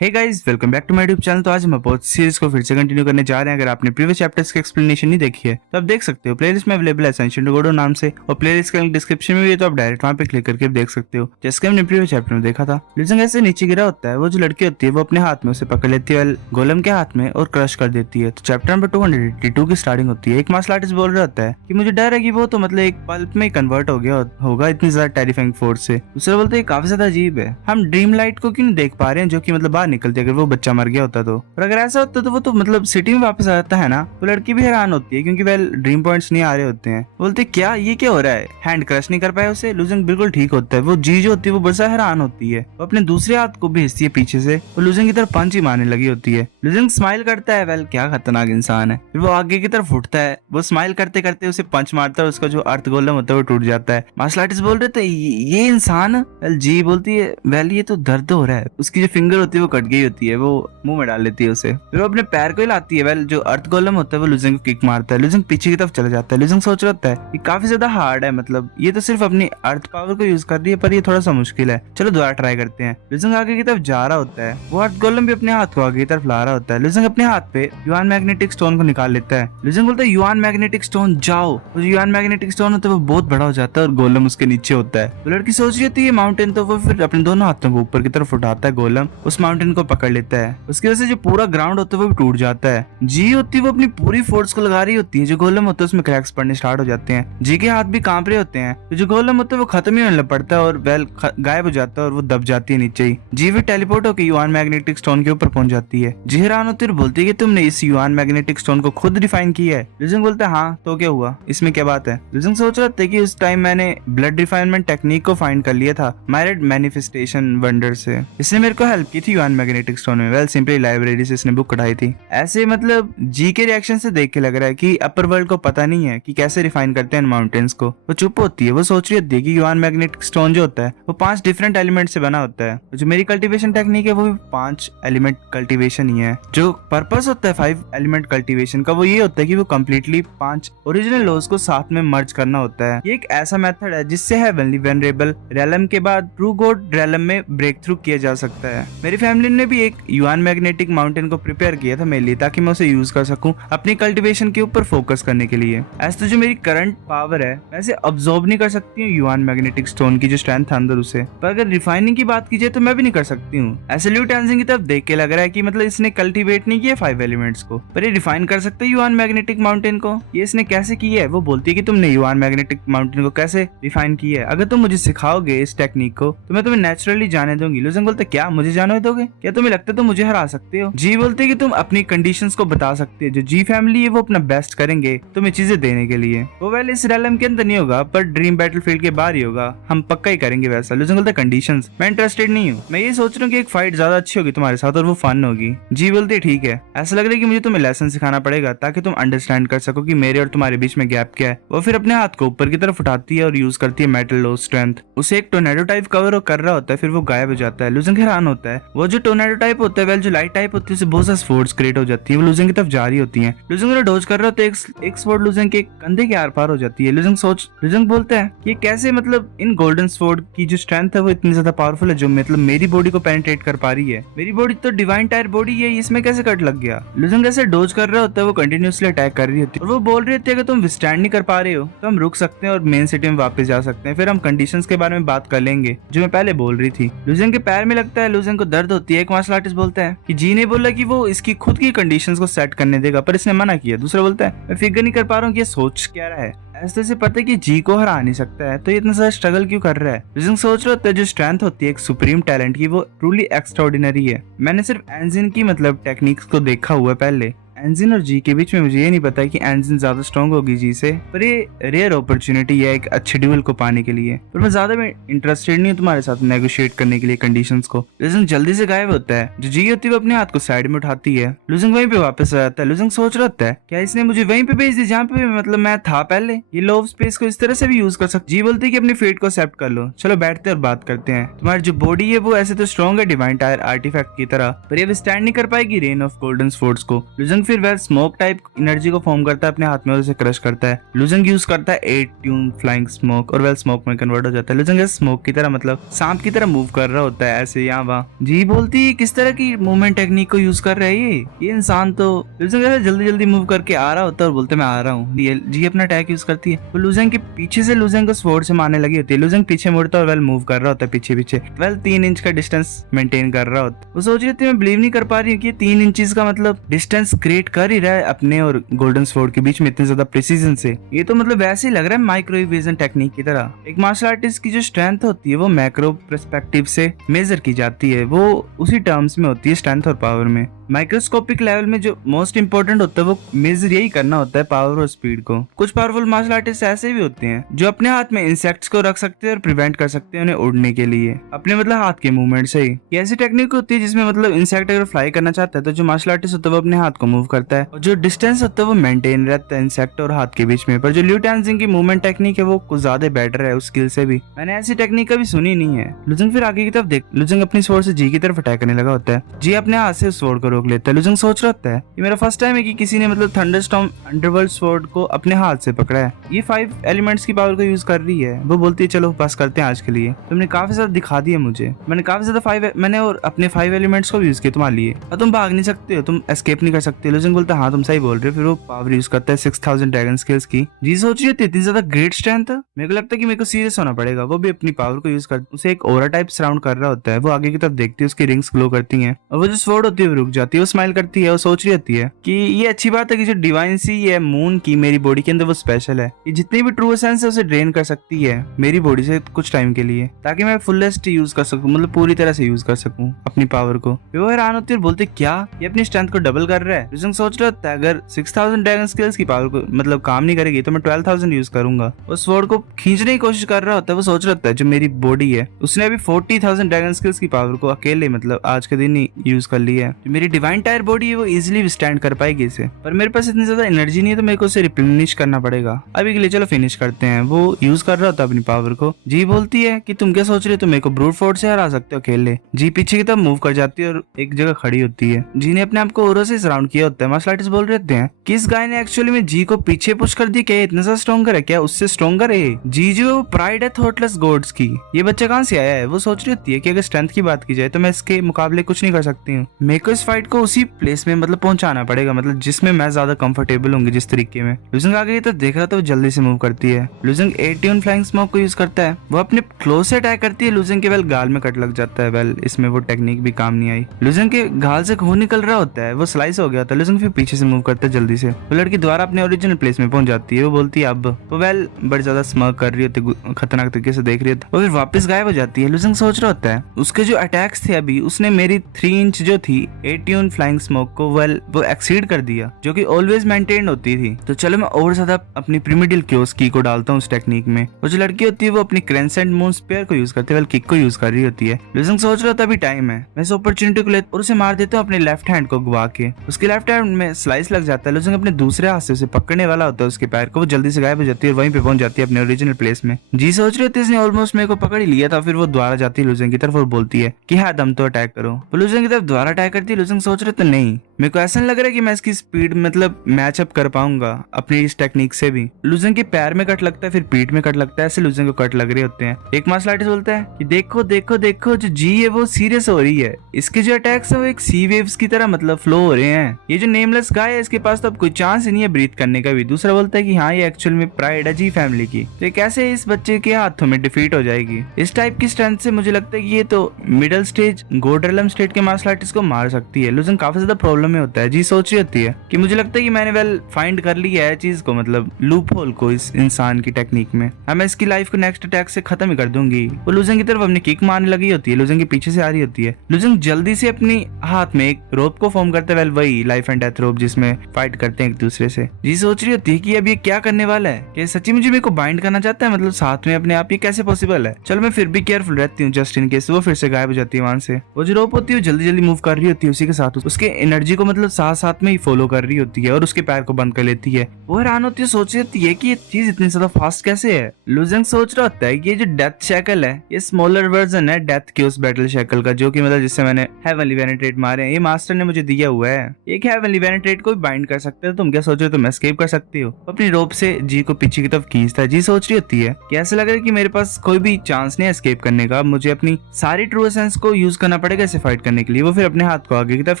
Hey guys, welcome back to my YouTube channel. तो आज हम बहुत सीरीज को फिर से कंटिन्यू करने जा रहे हैं। अगर आपने प्रीवियस चैप्टर्स की एक्सप्लेनेशन नहीं देखी है तो आप देख सकते हो, प्लेलिस्ट में अवेलेबल है एसेंशियल टू गोडो नाम से, और प्लेलिस्ट का लिंक डिस्क्रिप्शन में भी है, तो आप डायरेक्ट वहां पे क्लिक करके देख सकते हो। जैसे कि हमने प्रीवियस चैप्टर में देखा था, लिजंग ऐसे नीचे गिरा होता है, वो जो लड़की होती है वो अपने हाथ में उसे पकड़ लेती है गोलम के हाथ में और क्रश कर देती है। तो चैप्टर नंबर 282 की स्टार्टिंग होती है। एक मार्शल आर्टिस्ट बोल रहा होता है कि मुझे डर है कि वो तो मतलब एक पल्प में कन्वर्ट हो गया होगा इतनी ज्यादा टेरिफाइंग फोर्स से। दूसरा बोलते हैं काफी ज्यादा अजीब है, हम ड्रीम लाइट को क्यों नहीं देख पा रहे हैं जो कि मतलब बाहर निकलती है। अगर वो बच्चा मर गया होता तो, और अगर ऐसा होता तो वो तो मतलब सिटी में वापस आ जाता है ना। तो लड़की भी हैरान होती है क्योंकि वेल ड्रीम पॉइंट्स नहीं आ रहे होते हैं। बोलते क्या ये क्या हो रहा है, हैंड क्रश नहीं कर पाए उसे। लुजंग बिल्कुल ठीक होता है, वो जी जो होती है वो बड़ा हैरान होती है। वो अपने दूसरे हाथ को भेजती है पीछे से और लुजंग की तरफ पंच ही मारने लगी होती है। लुजंग स्माइल करता है, वेल क्या खतरनाक इंसान है। फिर वो आगे की तरफ उठता है, वो स्माइल करते करते उसे पंच मारता है, उसका जो अर्थ गोलम होता है वो टूट जाता है। मार्शल आर्टिस्ट बोल रहे थे ये इंसान, वेल जी बोलती है वेल ये तो दर्द हो रहा है। उसकी जो फिंगर होती है वो कट गई होती है, वो मुंह में डाल लेती है उसे। फिर वो अपने पैर को हिलाती है, वेल जो अर्थ गोलम होता है वो लुजंग को किक मारता है। लुजंग पीछे की तरफ चला जाता है। लुजंग सोच रहा होता है कि काफी ज्यादा हार्ड है, मतलब ये तो सिर्फ अपनी अर्थ पावर को यूज कर रही है, पर ये थोड़ा सा मुश्किल है, चलो दोबारा ट्राई करते हैं। लुजंग आगे की तरफ जा रहा होता है, वो अर्थ गोलम भी अपने हाथ को आगे की तरफ ला रहा होता है। लुजंग अपने हाथ पे युआन मैग्नेटिक स्टोन को निकाल लेता है। लुजंग बोलता है युआन मैग्नेटिक स्टोन जाओ। वो युआन मैग्नेटिक स्टोन होता है वो बहुत बड़ा हो जाता है और गोलम उसके नीचे होता है। तो लड़की सोच रही होती है माउंटेन, तो वो फिर अपने दोनों हाथों को ऊपर की तरफ उठाता है, गोलम उस माउंटेन को पकड़ लेता है। उसकी वजह से जो पूरा ग्राउंड होता है वो भी टूट जाता है। जी होती है वो अपनी पूरी फोर्स को लगा रही होती है, जो गोलम होता है उसमें क्रैक्स पड़ने स्टार्ट हो जाते हैं। जी के हाथ भी कांप रहे होते हैं, तो जो गोलम होता है वो खत्म ही होने लग पड़ता है और वेल गायब हो जाता है और वो दब जाती है नीचे ही। जी भी टेलीपोर्ट होकर युआन मैग्नेटिक स्टोन के ऊपर पहुंच जाती है। जी हैरान होती है और बोलती है कि तुमने इस युआन मैग्नेटिक स्टोन को खुद डिफाइन किया है। लुजंग बोलता है हाँ तो क्या हुआ, इसमें क्या बात है। लुजंग सोच रहा था कि उस टाइम मैंने ब्लड रिफाइनमेंट टेक्निक को फाइंड कर लिया था मायरेड मैनिफेस्टेशन वंडर से, इसने मेरे को हेल्प की थी युआन मैग्नेटिक स्टोन में। वेल सिंपली लाइब्रेरी से इसने बुक उठाई थी। ऐसे मतलब जी के रिएक्शन से देख के लग रहा है कि अपर वर्ल्ड को पता नहीं है कि कैसे रिफाइन करते हैं माउंटेन्स को। वो चुप होती है, वो सोच रही होती है कि युआन मैग्नेटिक स्टोन जो होता है वो 5 डिफरेंट एलिमेंट से बना होता है। जो मेरी कल्टीवेशन टेक्निक है वो भी 5 एलिमेंट कल्टीवेशन ही है। जो पर्पस होता है 5 एलिमेंट कल्टीवेशन का वो ये होता है कि वो कम्प्लीटली 5 ओरिजिनल लॉज को साथ में मर्ज करना होता है। ये एक ऐसा मेथड है जिससे हेवनली वेनरेबल रेलम के बाद ट्रू गॉड रेलम में ब्रेक थ्रू किया जा सकता है। मेरी फैमिली ने भी एक युआन मैग्नेटिक माउंटेन को प्रिपेयर किया था मेरे लिए, ताकि मैं उसे यूज कर सकूं अपनी कल्टीवेशन के ऊपर फोकस करने के लिए। ऐसे तो जो मेरी करंट पावर है वैसे अब्सॉर्ब नहीं कर सकती हूँ युआन मैग्नेटिक स्टोन की जो स्ट्रेंथ है अंदर उसे, पर अगर रिफाइनिंग की बात कीजिए तो मैं भी नहीं कर सकती हूँ। ऐसे ल्यू टेंजिंग की तरफ देख के लग रहा है कि मतलब इसने कल्टीवेट नहीं किया 5 एलिमेंट्स को, पर ये रिफाइन कर सकते हैं युआन मैग्नेटिक माउंटेन को। ये इसने कैसे किया है। वो बोलती है कि तुमने युआन मैग्नेटिक माउंटेन को कैसे रिफाइन किया है, अगर तुम मुझे सिखाओगे इस टेक्निक को तो मैं तुम्हें नेचुरली जाने दूंगी। लुजंग बोलते क्या मुझे जाने दोगे, क्या तुम्हें लगता है तुम मुझे हरा सकते हो। जी बोलते है कि तुम अपनी कंडीशंस को बता सकते हो, जो जी फैमिली है वो अपना बेस्ट करेंगे तुम्हें चीजें देने के लिए। वो वेल इस रेलम के अंदर नहीं होगा पर ड्रीम बैटलफील्ड के बाहर ही होगा, हम पक्का ही करेंगे वैसा। लुजंग बोलता है कंडीशंस मैं इंटरेस्टेड नहीं हूँ, मैं ये सोच रहा हूँ कि एक फाइट ज्यादा अच्छी होगी तुम्हारे साथ और वो फन होगी। जी बोलते है ठीक है, ऐसा लग रहा है कि मुझे तुम्हें लेसन सिखाना पड़ेगा ताकि तुम अंडरस्टैंड कर सको कि मेरे और तुम्हारे बीच में गैप क्या है। वो फिर अपने हाथ को ऊपर की तरफ उठाती है और यूज करती है मेटल लो स्ट्रेंथ। उसे एक टोर्नेडो टाइप कवर कर रहा होता है, फिर वो गायब हो जाता है। लुजंग हैरान होता है, वो जो टोर्नेडो टाइप होता है वेल जो लाइट टाइप होती है उससे बहुत सारी फोर्स क्रिएट हो जाती है, वो लुजंग की तरफ जा रही होती है। लुजंग ने डोज कर रहा होता है, एक स्वॉर्ड लुजंग के कंधे के आर पार हो जाती है। लुजंग बोलता है कि कैसे मतलब इन गोल्डन स्वॉर्ड की जो स्ट्रेंथ है वो इतनी ज्यादा पावरफुल है जो मतलब मेरी बॉडी को पेनिट्रेट कर पा रही है। मेरी बॉडी तो डिवाइन टायर बॉडी है, इसमें कैसे कट लग गया। लुजंग ऐसे डोज कर रहा होता है, वो कंटिन्यूअसली अटैक कर रही होती है और वो बोल रही होती है अगर तुम विस्टैंड नहीं कर पा रहे हो तो हम रुक सकते हैं और मेन सिटी में वापस जा सकते हैं, फिर हम कंडीशंस के बारे में बात कर लेंगे जो मैं पहले बोल रही थी। लुजंग के पैर में लगता है, लुजंग को दर्द होती है। एक मार्शल आर्टिस्ट बोलता है कि जी ने बोला कि वो इसकी खुद की कंडीशंस को सेट करने देगा पर इसने मना किया। दूसरा बोलता है मैं फिगर नहीं कर पा रहा हूँ कि ये सोच क्या रहा है, ऐसे से पता है कि जी को हरा नहीं सकता है तो ये इतना सारा स्ट्रगल क्यों कर रहा है। लुजंग सोच रहा होता है जो स्ट्रेंथ होती है एक सुप्रीम टैलेंट की वो ट्रूली एक्स्ट्राऑर्डिनरी है। मैंने सिर्फ एंजिन की मतलब टेक्निक्स को देखा हुआ है पहले, एंजिन और जी के बीच में मुझे ये नहीं पता कि एंजिन ज्यादा स्ट्रॉन्ग होगी जी से, पर ये रेयर अपॉर्चुनिटी है एक अच्छे ड्यूल को पाने के लिए, पर मैं ज्यादा में इंटरेस्टेड नहीं हूँ तुम्हारे साथ नेगोशिएट करने के लिए कंडीशंस को। लुजंग जल्दी से गायब होता है, जो जी होती है वो अपने हाथ को साइड में उठाती है। लुजंग वहीं पे वापस आ जाता है। लुजंग सोच रहा होता है क्या इसने मुझे वहीं पे भेज दिया जहाँ पे मतलब मैं था पहले, ये लो ऑफ स्पेस को इस तरह से भी यूज कर सकती। जी बोलती है कि अपनी फेट को एक्सेप्ट कर लो, चलो बैठते और बात करते हैं। तुम्हारी जो बॉडी है वो ऐसे तो स्ट्रॉन्ग है डिवाइन टायर आर्टिफैक्ट की तरह, पर ये विस्टैंड नहीं कर पाएगी रेन ऑफ गोल्डन स्वॉर्ड्स को। लुजंग फिर फिर वेल स्मोक टाइप एनर्जी को फॉर्म करता है अपने हाथ में और उसे क्रश करता है। लुजंग यूज करता है 8 ट्यून फ्लाइंग स्मोक और वेल स्मोक में कन्वर्ट हो जाता है। लुजंग स्मोक की तरह मतलब सांप की तरह मूव कर रहा होता है ऐसे यहाँ वहाँ। जी बोलती है किस तरह की मूवमेंट टेक्निक को यूज कर रहा है ये इंसान। तो लुजंग जल्दी जल्दी मूव करके आ रहा होता है और बोलते मैं आ रहा हूँ। जी अपना अटैक यूज करती है तो लुजंग के पीछे से लुजंग को स्वॉर्ड से मारने लगी होती है। लुजंग पीछे मुड़ता है और वेल मूव कर रहा होता है पीछे पीछे। वेल 3 इंच का डिस्टेंस मेंटेन कर रहा होता है। वो सोच रही थी मैं बिलीव नहीं कर पा रही हूँ कि 3 इंचेस का मतलब डिस्टेंस क्रिएट कर ही रहा है अपने और गोल्डन स्वॉर्ड के बीच में इतने ज्यादा प्रिसीजन से। ये तो मतलब वैसे ही लग रहा है माइक्रोवेव टेक्निक की तरह। एक मार्शल आर्टिस्ट की जो स्ट्रेंथ होती है वो मैक्रो पर्सपेक्टिव से मेजर की जाती है, वो उसी टर्म्स में होती है स्ट्रेंथ और पावर में। माइक्रोस्कोपिक लेवल में जो मोस्ट इंपोर्टेंट होता है वो मेजर यही करना होता है पावर और स्पीड को। कुछ पावरफुल मार्शल आर्टिस्ट ऐसे भी होते हैं जो अपने हाथ में इंसेक्ट्स को रख सकते हैं और प्रिवेंट कर सकते हैं उन्हें उड़ने के लिए अपने मतलब हाथ के मूवमेंट से ही। ये ऐसी टेक्निक होती है जिसमें मतलब इंसेक्ट अगर फ्लाई करना चाहता है तो जो मार्शल आर्टिस्ट होता है वो अपने हाथ को मूव करता है और जो डिस्टेंस होता है वो मेंटेन रहता है इंसेक्ट और हाथ के बीच में। पर जो लिu टांजिंग की मूवमेंट टेक्निक है वो कुछ ज्यादा बेटर है उस स्किल से भी। मैंने ऐसी टेक्निक कभी सुनी नहीं है। लुजंग फिर आगे की तरफ देख, लुजंग अपनी स्वॉर्ड से जी की तरफ अटैक करने लगा होता है। जी अपने हाथ से उस स्वॉर्ड को रोक लेता है। लुजंग सोच रहा होता है ये मेरा फर्स्ट टाइम है कि किसी ने मतलब थंडरस्टॉर्म अंडरवर्ल्ड स्वॉर्ड को अपने हाथ से पकड़ा है। ये 5 एलिमेंट्स की पावर को यूज कर रही है। वो बोलती है चलो बस करते हैं आज के लिए, तुमने काफी ज्यादा दिखा दिया मुझे। मैंने काफी ज्यादा मैंने और अपने 5 एलिमेंट्स को यूज किया तुम्हारे लिए और तुम भाग नहीं सकते हो, तुम एस्केप नहीं कर सकते। लुजंग बोलता है हाँ तुम सही बोल रहे हो। फिर वो पावर यूज करता है 6000 ड्रैगन स्किल्स की। जी सोच रही है इतनी ज्यादा ग्रेट स्ट्रेंथ है, मेरे को लगता है कि मेरे को सीरियस होना पड़ेगा। वो भी अपनी पावर को यूज कर उसे एक ओरा टाइप सराउंड कर रहा होता है। वो आगे की तरफ देखती है, उसकी रिंग्स ग्लो करती हैं और वो जो स्वॉर्ड होती है वो रुक जाती है। वो स्माइल करती है और सोच रही होती है कि ये अच्छी बात है कि जो डिवाइन सी है मून की मेरी बॉडी के अंदर वो स्पेशल है। ये जितनी भी ट्रू एसेंस है उसे ड्रेन कर सकती है मेरी बॉडी से कुछ टाइम के लिए ताकि मैं फुलेस्ट यूज कर सकूं, मतलब पूरी तरह से यूज कर सकूं अपनी पावर को। वो हैरान होती है और बोलते क्या ये अपनी स्ट्रेंथ को डबल कर रहा है। लुजंग सोच रहा होता है अगर 6000 ड्रैगन स्किल्स की पावर को मतलब काम नहीं करेगी तो मैं 12000 यूज करूंगा। वो स्वॉर्ड को खींचने की कोशिश कर रहा होता है। वो सोच रहा होता है जो मेरी बॉडी है उसने अभी 40,000 ड्रैगन स्किल्स की पावर को अकेले मतलब आज के दिन ही यूज कर ली है। जो मेरी डिवाइन टायर बॉडी है वो इजिली विस्टैंड कर पाएगी इसे, पर मेरे पास इतनी ज्यादा एनर्जी नहीं है तो मेरे को उसे रिप्लेनिश करना पड़ेगा। अभी के लिए चलो फिनिश करते हैं। वो यूज कर रहा होता है अपनी पावर को। जी बोलती है कि तुम क्या सोच रहे हो, तुम मेरे को ब्रूट फोर्स से हरा सकते हो अकेले। जी पीछे की तरफ मूव कर जाती है और एक जगह खड़ी होती है। जी ने अपने आप को ओरो से सराउंड किया होता है। मार्शल आर्टिस्ट बोल रहे हैं कि इस गाय ने एक्चुअली में जी को पीछे पुश कर दिया। क्या इतना ज्यादा स्ट्रॉन्गर है, क्या उससे स्ट्रॉन्गर है जी जो वो प्राइड है थॉटलेस गॉड्स की। ये बच्चा कहाँ से आया है। वो सोच रही होती है कि अगर स्ट्रेंथ की बात की जाए तो मैं इसके मुकाबले कुछ नहीं कर सकती हूँ। मेरे को इस फाइट को उसी प्लेस में मतलब पहुंचाना पड़ेगा, मतलब जिसमें मैं ज्यादा कंफर्टेबल होंगी जिस तरीके में। लुजंग आगे तो देख रहा था वो जल्दी से मूव करती है। लुजंग 18 फ्लाइंग स्मोक को यूज करता है। वो अपने क्लोज से अटैक करती है। लुजंग के वेल गाल में कट लग जाता है। वेल इसमें वो टेक्निक भी काम नहीं आई। लुजंग के गाल से खून निकल रहा होता है, वो स्लाइस हो गया होता है। लुजंग फिर पीछे से मूव करता है जल्दी से। वो लड़की दोबारा अपने ओरिजिनल प्लेस में पहुंच जाती है। वो बोलती है अब वो वेल बड़ी ज्यादा स्मर्क कर रही होती है, खतरनाक तरीके से देख रही होती है। वो फिर वापस गायब हो जाती है। लुजंग सोच रहा होता है उसके जो अटैक्स थे अभी उसने मेरी 3 इंच जो थी 18 फ्लाइंग स्मोक को वेल वो एक्सीड कर दिया जो कि ऑलवेज मेंटेन होती थी। तो चलो मैं और ज्यादा अपनी प्रिमिडियल क्योस की को डालता हूँ उस टेक्निक में। वो जो लड़की होती है वो अपनी क्रेसेंट मून स्पेयर को यूज करती है, वेल किक को यूज कर रही होती है। लुजंग सोच रहा था अभी टाइम है, मैं इस अपॉर्चुनिटी को लेता और उसे मार देता हूँ अपने लेफ्ट हैंड को गवा के। उसके लेफ्ट हैंड में स्लाइस लग जाता है। लुजंग अपने दूसरे हाथ से उसे पकड़ने वाला होता है उसके पैर को। वो जल्दी से गायब हो जाती है और वहीं पे पहुंच जाती है अपने ओरिजिनल प्लेस में। जी सोच रही थी इसने ऑलमोस्ट मेरे को पकड़ ही लिया था। फिर वो दोबारा जाती है लुजंग की तरफ और बोलती है कि हाँ दम तो अटैक करो। वो लुजंग की तरफ दोबारा अटैक करती है। लुजंग सोच रहे तो नहीं, मेरे को ऐसा नहीं लग रहा है कि मैं इसकी स्पीड मतलब मैच अप कर पाऊंगा अपनी इस टेक्निक से भी। लुजंग के पैर में कट लगता है, फिर पीठ में कट लगता है, ऐसे लुजंग को कट लग रहे होते हैं। एक मार्शल आर्टिस्ट बोलता है कि देखो देखो देखो जो जी है वो सीरियस हो रही है, इसके जो अटैक्स है वो एक सी वेव्स की तरह मतलब फ्लो हो रहे हैं। ये जो नेमलेस गाय है इसके पास तो अब कोई चांस ही नहीं है ब्रीथ करने का भी। दूसरा बोलता है कि हाँ ये एक्चुअल में प्राइड है जी फैमिली की, तो कैसे इस बच्चे के हाथों में डिफीट हो जाएगी। इस टाइप की स्ट्रेंथ से मुझे लगता है कि ये तो मिडिल स्टेज गोल्डरलम स्टेट के मार्शल आर्टिस्ट को मार सकती है। लुजंग काफी ज्यादा प्रॉब्लम में होता है। जी सोच रही होती है कि मुझे लगता है कि मैंने वेल फाइंड कर लिया है चीज को, मतलब लूप होल को इस इंसान की टेक्निक में। मैं इसकी लाइफ को नेक्स्ट अटैक से खत्म ही कर दूंगी। वो लुजंग की तरफ अपनी किक मारने लगी होती है। लुजंग के पीछे से आ रही होती है। लुजंग जल्दी से अपनी हाथ में एक रोप को फॉर्म करते वेल वही लाइफ एंड डेथ रोप जिसमें फाइट करते हैं एक दूसरे से। जी सोच रही होती है कि अब ये क्या करने वाला है, कि सच्ची मुझे मेरे को बाइंड करना चाहता है मतलब साथ में अपने आप, ये कैसे पॉसिबल है। चलो मैं फिर भी केयरफुल रहती हूँ जस्ट इन केस। वो फिर से गायब हो जाती है वहां से। वो जो रोप होती है जल्दी जल्दी मूव कर रही होती है, उसी के साथ उसके एनर्जी को मतलब साथ साथ में ही फॉलो कर रही होती है और उसके पैर को बंद कर लेती है। वो हैरान होती है, सोच रही होती है कि ये चीज इतनी ज्यादा फास्ट कैसे है। लुजंग सोच रहा होता है कि ये जो डेथ शैकल है ये स्मॉलर वर्जन है डेथ क्यूस बैटल शैकल का, जो कि मतलब जिससे मैंने हेवनली वेनेट्रेट मारे हैं, ये मास्टर ने मुझे दिया हुआ है। एक हेवनली वेनेट्रेट को भी बाइंड कर सकते हो। तुम क्या सोच रहे हो, तुम एस्केप कर सकती हो। अपनी रोप से जी को पीछे की तरफ खींचता है। जी सोच रही होती है कि ऐसा लग रहा है कि मेरे पास कोई भी चांस नहीं है एस्केप करने का, मुझे अपनी सारी ट्रू एसेंस को यूज करना पड़ेगा इसे फाइट करने के लिए। वो फिर अपने हाथ को आगे की तरफ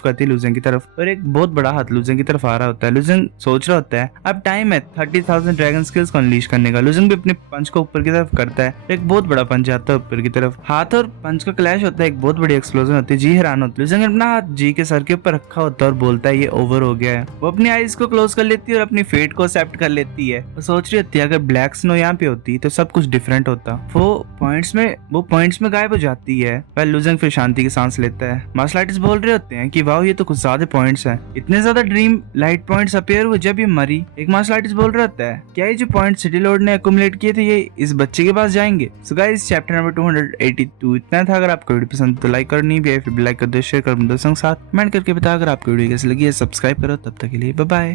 करती है लूजन की तरफ, और एक बहुत बड़ा हाथ लूजन की तरफ आ रहा होता है। लूजन सोच रहा होता है अब टाइम है 30,000 ड्रैगन स्किल्स को अनलीश करने का। लूजन भी अपने पंच को ऊपर की तरफ करता है, एक बहुत बड़ा पंच आता है ऊपर की तरफ। हाथ और पंच का क्लैश होता है, एक बहुत बड़ी एक्सप्लोजन होती है। जी हैरान होती है। लूजन अपना हाथ जी के सर के ऊपर रखा होता है और बोलता है ये ओवर हो गया है। वो अपनी आईज को क्लोज कर लेती है और अपनी फेट को एक्सेप्ट कर लेती है। वो सोच रही होती है अगर ब्लैक स्नो यहाँ पे होती तो सब कुछ डिफरेंट होता। वो पॉइंट्स में गायब हो जाती है। वह लूजन फिर शांति की सांस लेता है। मार्शल आर्टिस्ट बोल रहे होते हैं कि वाह ये तो कुछ ज्यादा पॉइंट्स हैं, इतने ज्यादा ड्रीम लाइट पॉइंट्स अपीयर हुए जब ये मरी। एक मार्शल आर्टिस्ट बोल रहा होता है क्या ये जो पॉइंट सिटी लॉर्ड ने अक्यूमुलेट किए थे ये इस बच्चे के पास जाएंगे। सो गाइस चैप्टर नंबर 282 इतना था। अगर आपको वीडियो पसंद तो लाइक करनी भी है, फिर लाइक कर दो, शेयर कर दो, दोस्तों के साथ कमेंट करके बता। अगर आपको वीडियो कैसी लगी है सब्सक्राइब करो। तब तक के लिए बाय बाय।